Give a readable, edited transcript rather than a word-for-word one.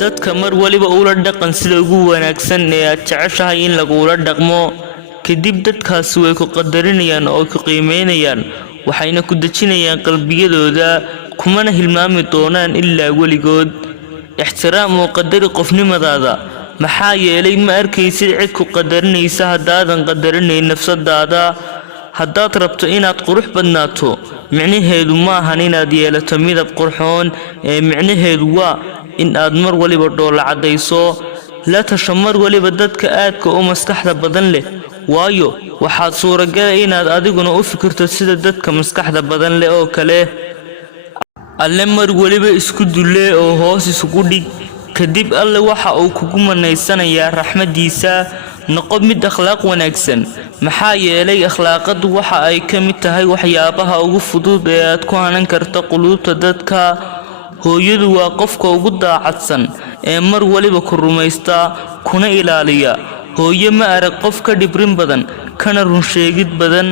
dadka mar waliba ula dhaqan sida ugu wanaagsan ee aad jeceshahay in lagula dhaqmo kadib dadkaas way ku qadarinayaan oo ku qiimeynayaan waxayna ku dejinayaan qalbiyadooda kumana hilmaami doonaan ilaa weligood ixtiraam oo qadari qofnimadaada maxaa yeelay ma arkaysid cid ku qadarinaysa haddaadan qadarinayn nafsadaada haddaad rabto inaad qurux badnaato micnaheedu ma ahan inaad yeelato midab qurxoon ee micnaheedu waa in aad mar waliba dhoola cadayso la tasho mar waliba dadka aadka u maskaxda badan leh waayo waxaad suuragal inaad adiguna u fikirto sida dadka maskaxda badan leh oo kale alle mar waliba isku dulee oo hoos isugu dhig kadib alle waxa uu kugu manaysanayaa raxmadiisa noqo mid akhlaaq wanaagsan maxaa yeelay akhlaaqadu waxa ay ka mid tahay waxyaabaha ugu fudud ee aad ku hanan karto quluubta dadka hooyadu waa qofka ugu daacadsan ee mar waliba ku rumaysta kuna ilaaliya hooyo ma arag qof ka dhibrin badan kana run sheegid badan